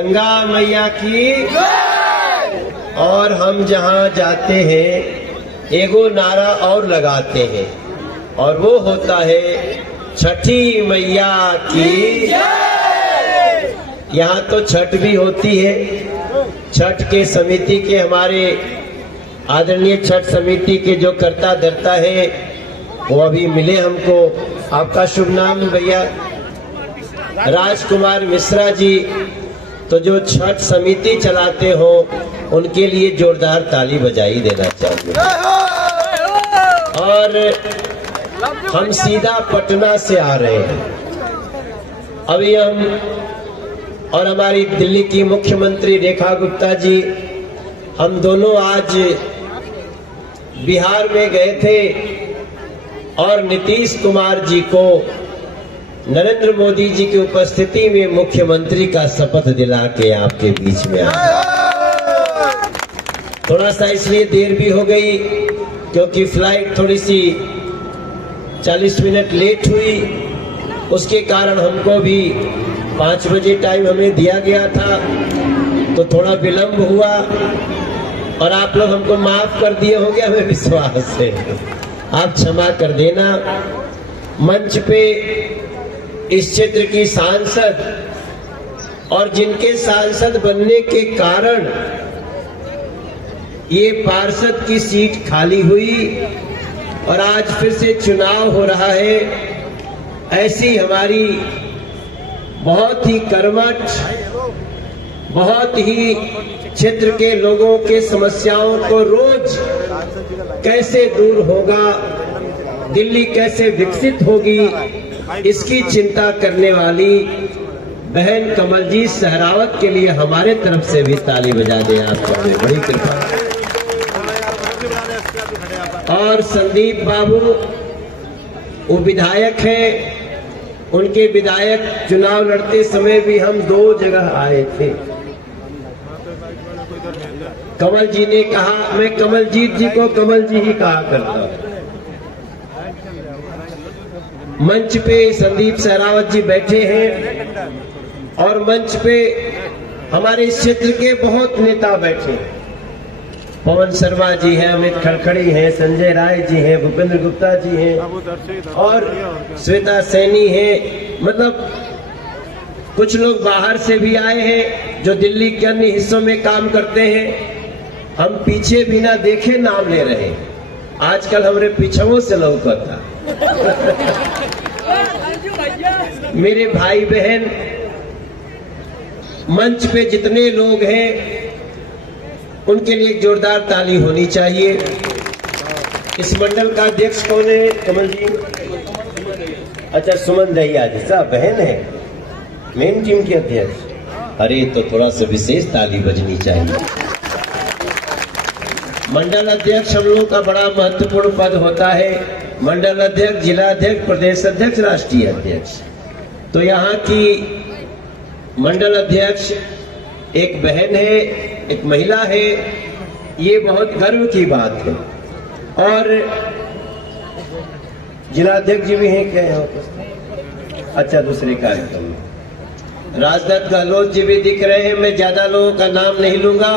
गंगा मैया की। और हम जहाँ जाते हैं एगो नारा और लगाते हैं, और वो होता है छठी मैया की। यहाँ तो छठ भी होती है। छठ के समिति के हमारे आदरणीय छठ समिति के जो कर्ता धर्ता है वो अभी मिले हमको। आपका शुभ नाम भैया? राजकुमार मिश्रा जी। तो जो छठ समिति चलाते हो उनके लिए जोरदार ताली बजाई देना चाहिए। और हम सीधा पटना से आ रहे हैं। अभी हम और हमारी दिल्ली की मुख्यमंत्री रेखा गुप्ता जी, हम दोनों आज बिहार में गए थे और नीतीश कुमार जी को नरेंद्र मोदी जी की उपस्थिति में मुख्यमंत्री का शपथ दिला के आपके बीच में आया। थोड़ा सा इसलिए देर भी हो गई क्योंकि फ्लाइट थोड़ी सी 40 मिनट लेट हुई, उसके कारण हमको भी 5 बजे टाइम हमें दिया गया था, तो थोड़ा विलंब हुआ। और आप लोग हमको माफ कर दिए होंगे, हमें विश्वास है, आप क्षमा कर देना। मंच पे इस क्षेत्र की सांसद और जिनके सांसद बनने के कारण ये पार्षद की सीट खाली हुई और आज फिर से चुनाव हो रहा है, ऐसी हमारी बहुत ही कर्मठ, बहुत ही क्षेत्र के लोगों के समस्याओं को रोज कैसे दूर होगा, दिल्ली कैसे विकसित होगी, इसकी चिंता करने वाली बहन कमलजीत सहरावत के लिए हमारे तरफ से भी ताली बजा दें। आप सबसे बड़ी कृपा। और संदीप बाबू वो विधायक है, उनके विधायक चुनाव लड़ते समय भी हम 2 जगह आए थे। कमल जी ने कहा, मैं कमलजीत जी को कमल जी ही कहा करता। मंच पे संदीप सहरावत जी बैठे हैं और मंच पे हमारे इस क्षेत्र के बहुत नेता बैठे हैं। पवन शर्मा जी हैं, अमित खड़खड़ी हैं, संजय राय जी हैं, भूपेंद्र गुप्ता जी हैं और श्वेता सैनी हैं। मतलब कुछ लोग बाहर से भी आए हैं जो दिल्ली के अन्य हिस्सों में काम करते हैं। हम पीछे बिना देखे नाम ले रहे हैं। आजकल हमारे पीछवों से लौकता। मेरे भाई बहन, मंच पे जितने लोग हैं उनके लिए एक जोरदार ताली होनी चाहिए। इस मंडल का अध्यक्ष कौन है? कमल जी? अच्छा, सुमन दहिया जी साहब बहन है, मेन टीम के अध्यक्ष। अरे तो थोड़ा सा विशेष ताली बजनी चाहिए। मंडल अध्यक्ष हम लोगों का बड़ा महत्वपूर्ण पद होता है। मंडल अध्यक्ष, जिला अध्यक्ष, प्रदेश अध्यक्ष, राष्ट्रीय अध्यक्ष। तो यहाँ की मंडल अध्यक्ष एक बहन है, एक महिला है, ये बहुत गर्व की बात है। और जिला अध्यक्ष जी भी हैं क्या यहाँ पर? अच्छा, दूसरे कार्यक्रम में राजदत्त गहलोत जी भी दिख रहे हैं। मैं ज्यादा लोगों का नाम नहीं लूंगा,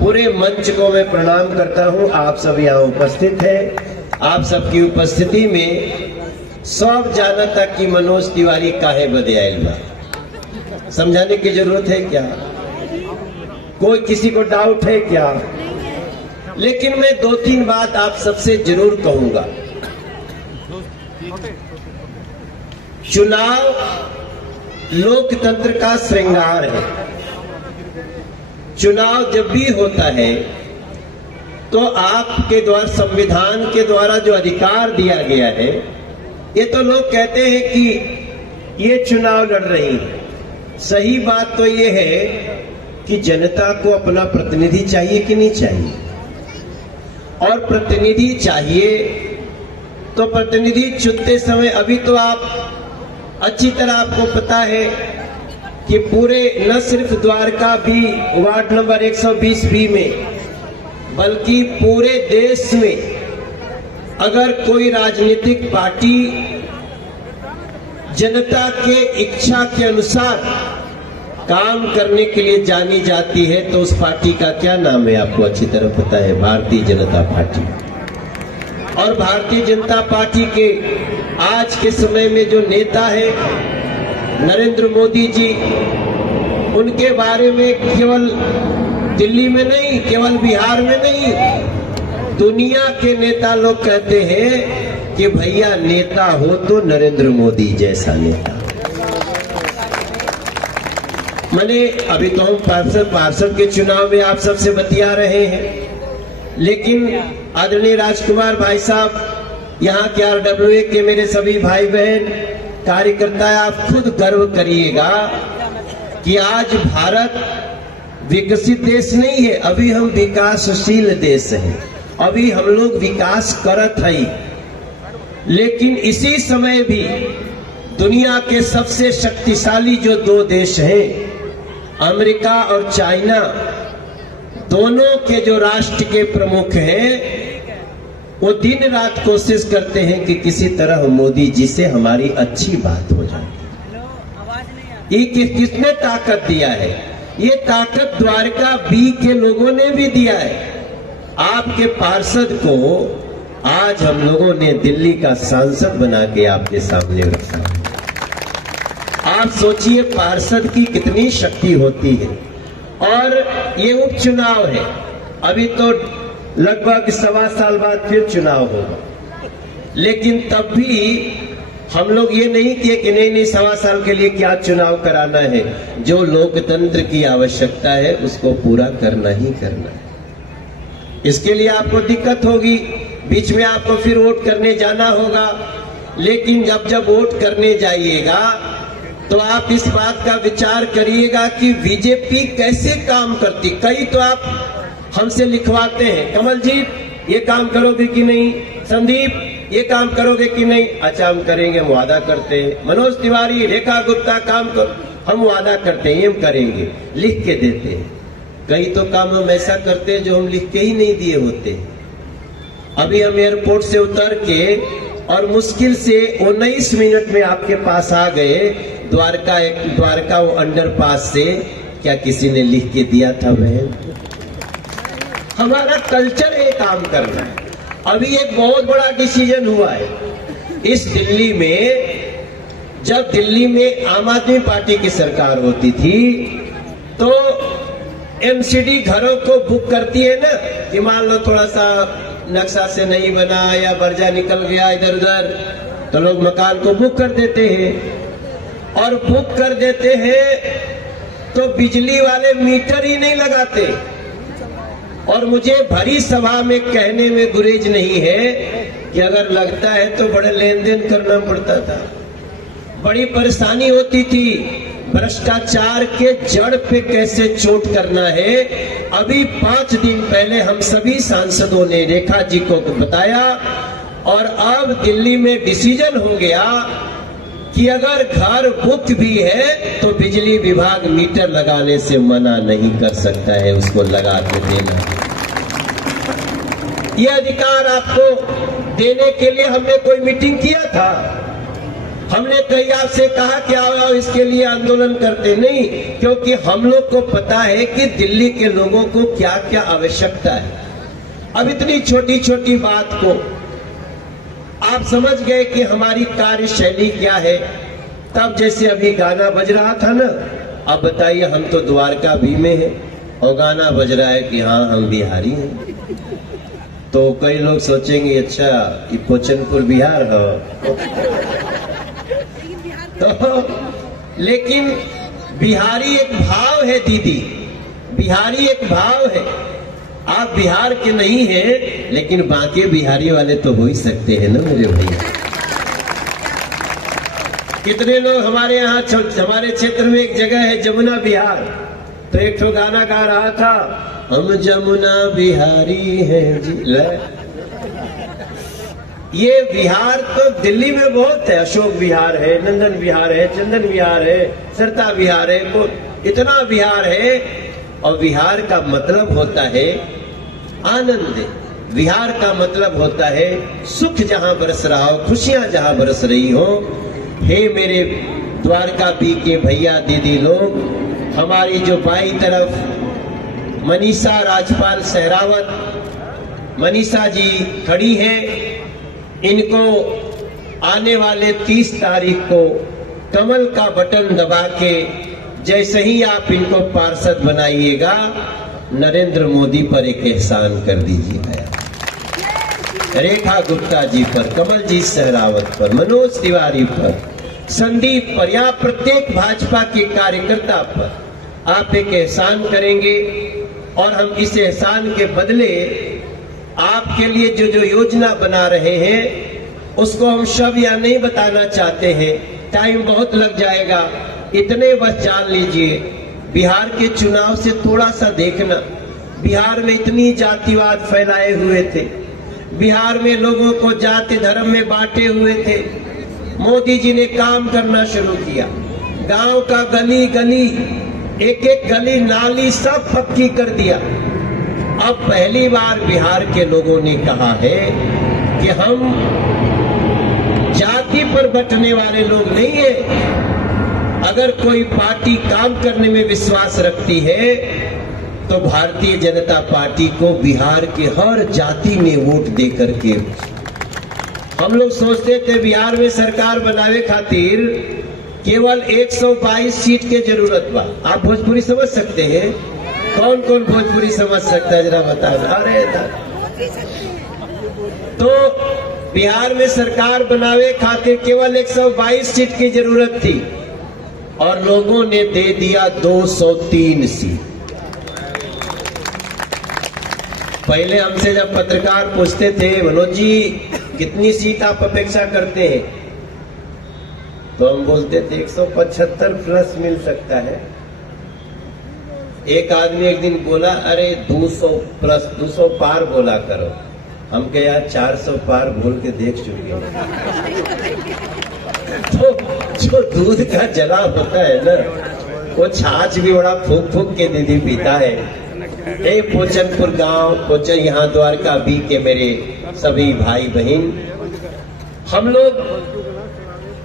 पूरे मंच को मैं प्रणाम करता हूँ। आप सब यहाँ उपस्थित हैं। आप सबकी उपस्थिति में सब जाना था कि मनोज तिवारी काहे बदे आयल बा। समझाने की जरूरत है क्या? कोई किसी को डाउट है क्या? लेकिन मैं 2-3 बात आप सबसे जरूर कहूंगा। चुनाव लोकतंत्र का श्रृंगार है। चुनाव जब भी होता है तो आपके द्वारा, संविधान के द्वारा जो अधिकार दिया गया है, ये तो लोग कहते हैं कि ये चुनाव लड़ रही है। सही बात तो ये है कि जनता को अपना प्रतिनिधि चाहिए कि नहीं चाहिए? और प्रतिनिधि चाहिए तो प्रतिनिधि चुनते समय अभी तो आप अच्छी तरह आपको पता है कि पूरे न सिर्फ द्वारका भी वार्ड नंबर 120B में, बल्कि पूरे देश में अगर कोई राजनीतिक पार्टी जनता के इच्छा के अनुसार काम करने के लिए जानी जाती है, तो उस पार्टी का क्या नाम है आपको अच्छी तरह पता है, भारतीय जनता पार्टी। और भारतीय जनता पार्टी के आज के समय में जो नेता है नरेंद्र मोदी जी, उनके बारे में केवल दिल्ली में नहीं, केवल बिहार में नहीं, दुनिया के नेता लोग कहते हैं कि भैया नेता हो तो नरेंद्र मोदी जैसा नेता। मैंने अभी तो हम पार्षद के चुनाव में आप सबसे बतिया रहे हैं, लेकिन आदरणीय राजकुमार भाई साहब, यहाँ के RWA के मेरे सभी भाई बहन कार्यकर्ता, आप खुद गर्व करिएगा कि आज भारत विकसित देश नहीं है, अभी हम विकासशील देश हैं, अभी हम लोग विकास करत हैं। लेकिन इसी समय भी दुनिया के सबसे शक्तिशाली जो दो देश हैं, अमेरिका और चाइना, दोनों के जो राष्ट्र के प्रमुख हैं, वो दिन रात कोशिश करते हैं कि किसी तरह मोदी जी से हमारी अच्छी बात हो जाए। ये किसने ताकत दिया है? ये ताकत द्वारका बी के लोगों ने भी दिया है। आपके पार्षद को आज हम लोगों ने दिल्ली का सांसद बना के आपके सामने रखा। आप सोचिए पार्षद की कितनी शक्ति होती है। और ये उपचुनाव है, अभी तो लगभग 1.25 साल बाद फिर चुनाव होगा, लेकिन तब भी हम लोग ये नहीं किए कि नहीं 1.25 साल के लिए क्या चुनाव कराना है। जो लोकतंत्र की आवश्यकता है उसको पूरा करना ही करना है। इसके लिए आपको दिक्कत होगी, बीच में आपको फिर वोट करने जाना होगा, लेकिन जब वोट करने जाइएगा तो आप इस बात का विचार करिएगा कि बीजेपी कैसे काम करती। कई तो आप हमसे लिखवाते हैं, कमलजीत ये काम करोगे कि नहीं, संदीप ये काम करोगे कि नहीं। अच्छा हम करेंगे, हम वादा करते हैं। मनोज तिवारी, रेखा गुप्ता काम करो, हम वादा करते हैं, हम करेंगे, लिख के देते हैं। कई तो काम हम ऐसा करते हैं जो हम लिख के ही नहीं दिए होते। अभी हम एयरपोर्ट से उतर के और मुश्किल से 19 मिनट में आपके पास आ गए। द्वारका वो अंडरपास से क्या किसी ने लिख के दिया था बहन? हमारा कल्चर है काम करना है। अभी एक बहुत बड़ा डिसीजन हुआ है इस दिल्ली में। जब दिल्ली में आम आदमी पार्टी की सरकार होती थी तो MCD घरों को बुक करती है ना, कि मान लो थोड़ा सा नक्शा से नहीं बना या बर्जा निकल गया इधर उधर, तो लोग मकान को बुक कर देते हैं। और बुक कर देते हैं तो बिजली वाले मीटर ही नहीं लगाते। और मुझे भरी सभा में कहने में गुरेज नहीं है कि अगर लगता है तो बड़े लेन देन करना पड़ता था, बड़ी परेशानी होती थी। भ्रष्टाचार के जड़ पे कैसे चोट करना है, अभी 5 दिन पहले हम सभी सांसदों ने रेखा जी को बताया। और अब दिल्ली में डिसीजन हो गया कि अगर घर बुक भी है तो बिजली विभाग मीटर लगाने से मना नहीं कर सकता है, उसको लगा के देना। यह अधिकार आपको देने के लिए हमने कोई मीटिंग किया था? हमने कहीं आपसे कहा कि आओ इसके लिए आंदोलन करते नहीं, क्योंकि हम लोग को पता है कि दिल्ली के लोगों को क्या क्या आवश्यकता है। अब इतनी छोटी छोटी बात को आप समझ गए कि हमारी कार्यशैली क्या है। तब जैसे अभी गाना बज रहा था ना, अब बताइए हम तो द्वारका भी में है और गाना बज रहा है कि हाँ हम बिहारी हैं। तो कई लोग सोचेंगे अच्छा ये पोचनपुर बिहार है। तो लेकिन बिहारी एक भाव है दीदी, बिहारी एक भाव है। आप बिहार के नहीं हैं, लेकिन बाकी बिहारी वाले तो हो ही सकते हैं ना मेरे भैया। कितने लोग हमारे यहाँ, हमारे क्षेत्र में एक जगह है जमुना बिहार, तो एक तो गाना गा रहा था, हम जमुना बिहारी हैं जी। ये बिहार तो दिल्ली में बहुत है, अशोक बिहार है, नंदन बिहार है, चंदन बिहार है, सरता बिहार है, इतना बिहार है। और बिहार का मतलब होता है आनंद, बिहार का मतलब होता है सुख जहां बरस रहा हो, खुशियां जहां बरस रही हो। हे मेरे द्वारका बी के भैया दीदी लोग, हमारी जो बाईं तरफ मनीषा राजपाल सहरावत, मनीषा जी खड़ी हैं। इनको आने वाले 30 तारीख को कमल का बटन दबा के जैसे ही आप इनको पार्षद बनाइएगा, नरेंद्र मोदी पर एक एहसान कर दीजिएगा। रेखा गुप्ता जी पर, कमल जी सहरावत पर, मनोज तिवारी पर, संदीप पर या प्रत्येक भाजपा के कार्यकर्ता पर आप एक एहसान करेंगे और हम इस एहसान के बदले आपके लिए जो जो योजना बना रहे हैं उसको हम शब्द या नहीं बताना चाहते हैं, टाइम बहुत लग जाएगा। इतने बस जान लीजिए, बिहार के चुनाव से थोड़ा सा देखना, बिहार में इतनी जातिवाद फैलाए हुए थे, बिहार में लोगों को जाति धर्म में बांटे हुए थे। मोदी जी ने काम करना शुरू किया, गांव का गली गली, एक एक गली नाली सब पक्की कर दिया। अब पहली बार बिहार के लोगों ने कहा है कि हम जाति पर बंटने वाले लोग नहीं है। अगर कोई पार्टी काम करने में विश्वास रखती है तो भारतीय जनता पार्टी को बिहार के हर जाति में वोट दे करके, हम लोग सोचते थे बिहार में सरकार बनावे खातिर केवल 122 सीट के जरूरत बा। आप भोजपुरी समझ सकते हैं? कौन कौन भोजपुरी समझ सकता है जरा बताओ। अरे तो बिहार में सरकार बनावे खातिर केवल 122 सीट की जरूरत थी और लोगों ने दे दिया 203 सीट। पहले हमसे जब पत्रकार पूछते थे, मनोज जी कितनी सीट आप अपेक्षा करते हैं, तो हम बोलते थे 175 प्लस मिल सकता है। एक आदमी एक दिन बोला, अरे 200 प्लस, 200 पार बोला करो। हम कहे यार 400 पार बोल के देख चुके हैं। तो जो दूध का जला होता है ना, वो छाछ भी बड़ा फूक फूक के दीदी पीता है। पोचनपुर गांव, पोचन यहाँ द्वारका बी के मेरे सभी भाई बहन, हम लोग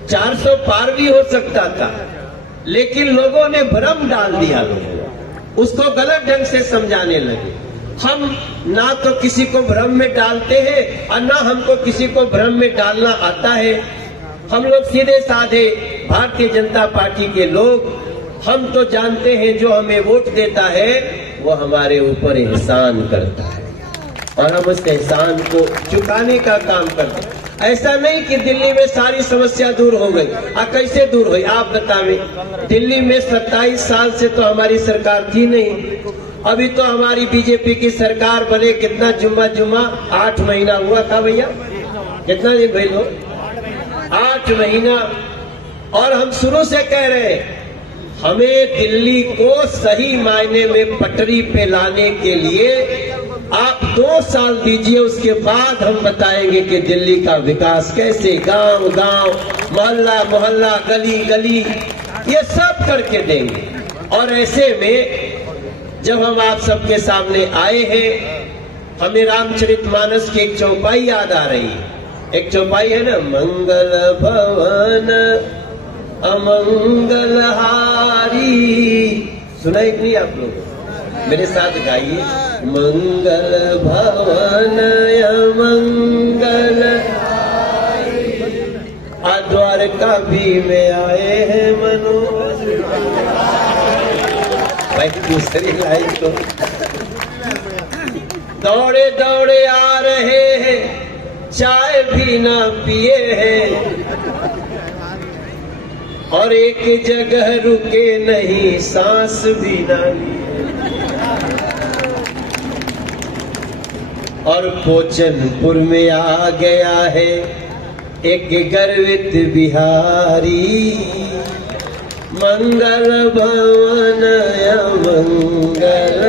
400 पार भी हो सकता था, लेकिन लोगों ने भ्रम डाल दिया, लोगों उसको गलत ढंग से समझाने लगे। हम ना तो किसी को भ्रम में डालते हैं और ना हमको किसी को भ्रम में डालना आता है। हम लोग सीधे साधे भारतीय जनता पार्टी के लोग, हम तो जानते हैं जो हमें वोट देता है वो हमारे ऊपर एहसान करता है और हम उस एहसान को चुकाने का काम करते हैं। ऐसा नहीं कि दिल्ली में सारी समस्या दूर हो गई। कैसे दूर हुई आप बतावें? दिल्ली में 27 साल से तो हमारी सरकार थी नहीं। अभी तो हमारी बीजेपी की सरकार बने कितना जुम्मा 8 महीना हुआ था भैया, कितना दिन भाई लोग? 8 महीना। और हम शुरू से कह रहे हैं हमें दिल्ली को सही मायने में पटरी पे लाने के लिए आप 2 साल दीजिए, उसके बाद हम बताएंगे कि दिल्ली का विकास कैसे, गांव गांव, मोहल्ला मोहल्ला, गली गली, ये सब करके देंगे। और ऐसे में जब हम आप सबके सामने आए हैं, हमें रामचरितमानस की एक चौपाई याद आ रही है। एक चौपाई है ना, मंगल भवन अमंगल हारी, सुना एक नहीं आप लोग? मेरे साथ गाइए, मंगल भवन अमंगल द्वारका भी में आए हैं मनोज। भाई दूसरी लाइन तो दौड़े दौड़े आ रहे हैं, चाय भी ना पिए हैं और एक जगह रुके नहीं, सांस भी ना लिए। और पोचनपुर में आ गया है एक गर्वित बिहारी, मंगल भवन अमंगल।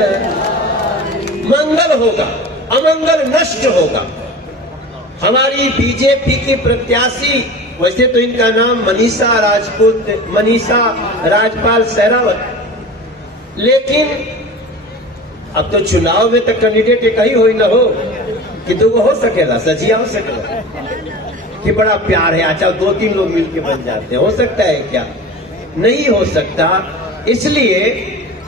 मंगल होगा, अमंगल नष्ट होगा। हमारी बीजेपी की प्रत्याशी, वैसे तो इनका नाम मनीषा राजपाल सहरावत, लेकिन अब तो चुनाव में तो कैंडिडेट एक ही हो न हो कि 2 हो सकेला, सजिया हो सकेला कि बड़ा प्यार है, अच्छा 2-3 लोग मिलके बन जाते हैं, हो सकता है क्या? नहीं हो सकता। इसलिए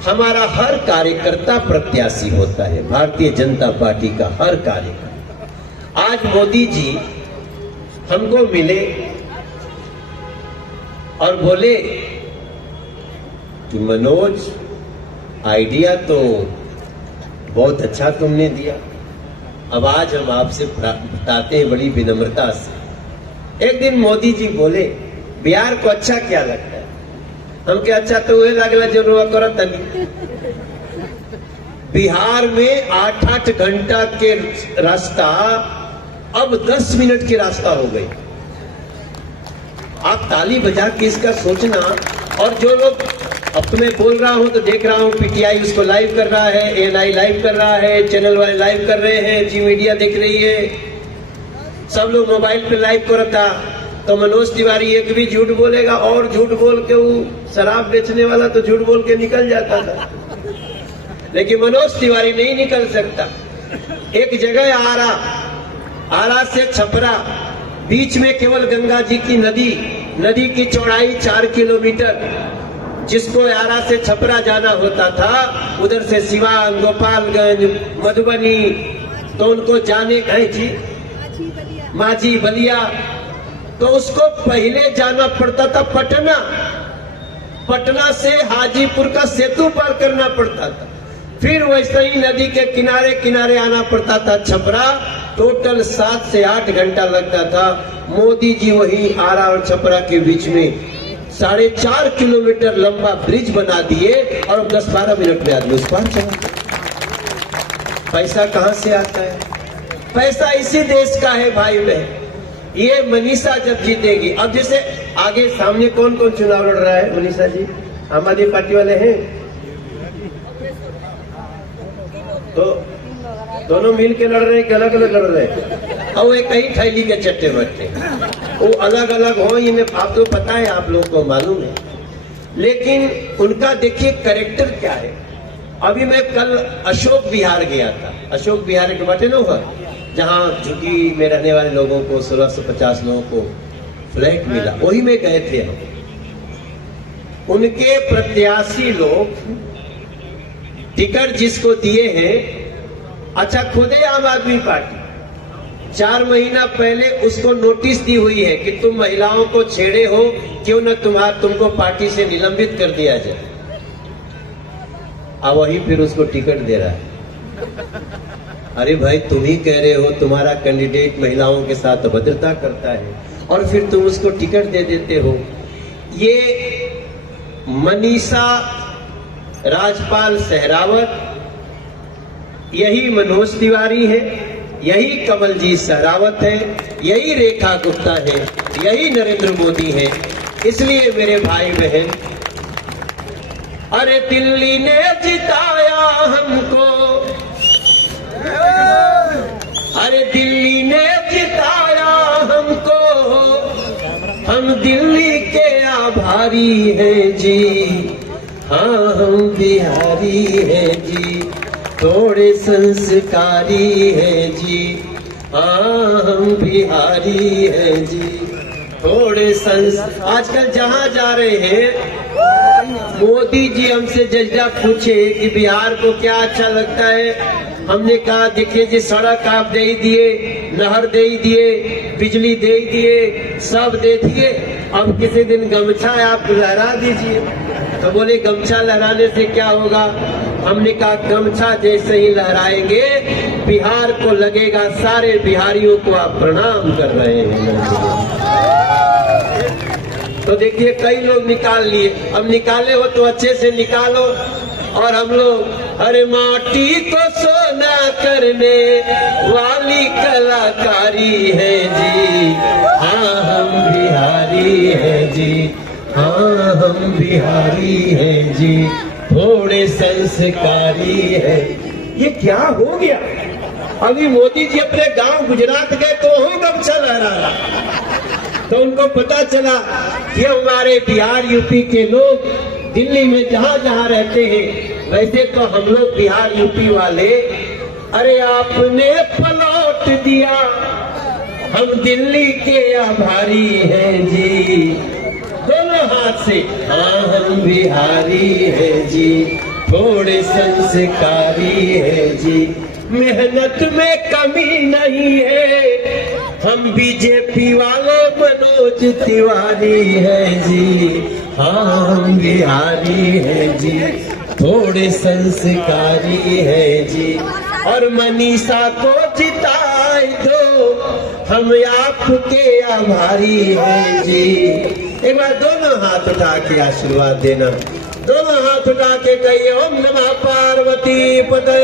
हमारा हर कार्यकर्ता प्रत्याशी होता है, भारतीय जनता पार्टी का हर कार्यकर्ता। आज मोदी जी हमको मिले और बोले कि मनोज, आइडिया तो बहुत अच्छा तुमने दिया, अब आज हम आपसे बताते हैं बड़ी विनम्रता से। एक दिन मोदी जी बोले, बिहार को अच्छा क्या लगता है? हम क्या अच्छा तो वही लगला जो करत नहीं। बिहार में 8-8 घंटा के रास्ता अब 10 मिनट के रास्ता हो गई। आप ताली बजा के इसका सोचना। और जो लोग, अब तो मैं बोल रहा हूं तो देख रहा हूं पीटीआई उसको लाइव कर रहा है, एएनआई लाइव कर रहा है, चैनल वाले लाइव कर रहे हैं, जी मीडिया देख रही है, सब लोग मोबाइल पे लाइव करता। तो मनोज तिवारी एक भी झूठ बोलेगा और झूठ बोल के वो शराब बेचने वाला तो झूठ बोल के निकल जाता था, लेकिन मनोज तिवारी नहीं निकल सकता। एक जगह आरा से छपरा, बीच में केवल गंगा जी की नदी की चौड़ाई 4 किलोमीटर। जिसको आरा से छपरा जाना होता था, उधर से सिवान, गोपालगंज, मधुबनी, तो उनको जाने गए जी माझी बलिया, तो उसको पहले जाना पड़ता था पटना से हाजीपुर का सेतु पार करना पड़ता था, फिर वैसे ही नदी के किनारे किनारे आना पड़ता था छपरा। टोटल 7 से 8 घंटा लगता था। मोदी जी वही आरा और छपरा के बीच में 4.5 किलोमीटर लंबा ब्रिज बना दिए और 10-12 मिनट में आदमी उस पार चला। पैसा कहां से आता है? पैसा इसी देश का है भाई बहन। ये मनीषा जब जीतेगी, अब जैसे आगे सामने कौन कौन चुनाव लड़ रहा है मनीषा जी? आम आदमी पार्टी वाले हैं, तो दोनों मिल के लड़ रहे हैं कि अलग अलग लड़ रहे हैं? और एक ही थैली के चट्टे बट्टे, वो अलग अलग हो, ये आपको पता है, आप लोग को मालूम है, लेकिन उनका देखिए कैरेक्टर क्या है। अभी मैं कल अशोक विहार गया था। अशोक विहार के बाटे ना, जहाँ झुग्गी में रहने वाले लोगों को 1650 लोगों को फ्लैट मिला, वही में गए थे हम। उनके प्रत्याशी लोग टिकट जिसको दिए हैं, अच्छा खुद ही आम आदमी पार्टी 4 महीना पहले उसको नोटिस दी हुई है कि तुम महिलाओं को छेड़े हो, क्यों न तुमको पार्टी से निलंबित कर दिया जाए। अब वही फिर उसको टिकट दे रहा है। अरे भाई, तुम ही कह रहे हो तुम्हारा कैंडिडेट महिलाओं के साथ अभद्रता करता है और फिर तुम उसको टिकट दे देते हो। ये मनीषा राजपाल सहरावत, यही मनोज तिवारी है, यही कमलजीत सहरावत है, यही रेखा गुप्ता है, यही नरेंद्र मोदी है। इसलिए मेरे भाई बहन, अरे दिल्ली ने जिताया हमको, अरे दिल्ली ने जिताया हमको, हम दिल्ली के आभारी हैं जी, हाँ हम बिहारी हैं जी, थोड़े संस्कारी हैं जी, हाँ हम बिहारी हैं जी, थोड़े आजकल जहाँ जा रहे हैं, मोदी जी हमसे जज्बा पूछे कि बिहार को क्या अच्छा लगता है, हमने कहा देखिए जी, सड़क आप दे ही दिए, नहर दे ही दिए, बिजली दे ही दिए, सब दे दिए, अब किसी दिन गमछा आप लहरा दीजिए। तो बोले गमछा लहराने से क्या होगा? हमने कहा गमछा जैसे ही लहराएंगे, बिहार को लगेगा सारे बिहारियों को आप प्रणाम कर रहे हैं। तो देखिए कई लोग निकाल लिए, अब निकाले हो तो अच्छे से निकालो। और हम लोग, अरे माटी को सोना करने वाली कलाकारी है जी, हाँ हम बिहारी है जी, हाँ हम बिहारी है जी, थोड़े संस्कारी है। ये क्या हो गया? अभी मोदी जी अपने गांव गुजरात गए तो वहां गमछा लहरा रहा, तो उनको पता चला कि हमारे बिहार यूपी के लोग दिल्ली में जहाँ जहाँ रहते हैं, वैसे तो हम लोग बिहार यूपी वाले, अरे आपने पलट दिया, हम दिल्ली के आभारी हैं जी, दोनों दोनों हाथ से। हाँ हम बिहारी है जी, थोड़े संस्कारी है जी, मेहनत में कमी नहीं है, हम बीजेपी वाले मनोज तिवारी है जी। हाँ हम बिहारी है जी, थोड़े संस्कारी है जी, और मनीषा को जिताए दो, हम आपके आभारी हैं जी। एक बार दोनों हाथ उठा के आशीर्वाद देना, दोनों हाथ उठा के कहिए ओम नमः पार्वती पते।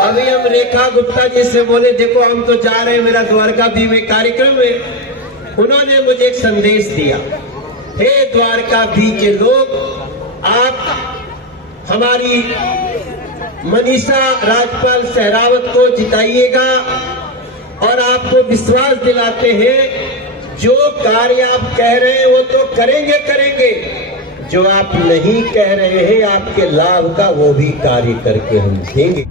अभी हम रेखा गुप्ता जी से बोले देखो हम तो जा रहे हैं मेरा द्वारका भी में कार्यक्रम में, उन्होंने मुझे एक संदेश दिया, हे द्वारका भी के लोग, आप हमारी मनीषा राजपाल सहरावत को जिताइएगा, और आपको विश्वास दिलाते हैं जो कार्य आप कह रहे हैं वो तो करेंगे, जो आप नहीं कह रहे हैं आपके लाभ का वो भी कार्य करके हम देंगे।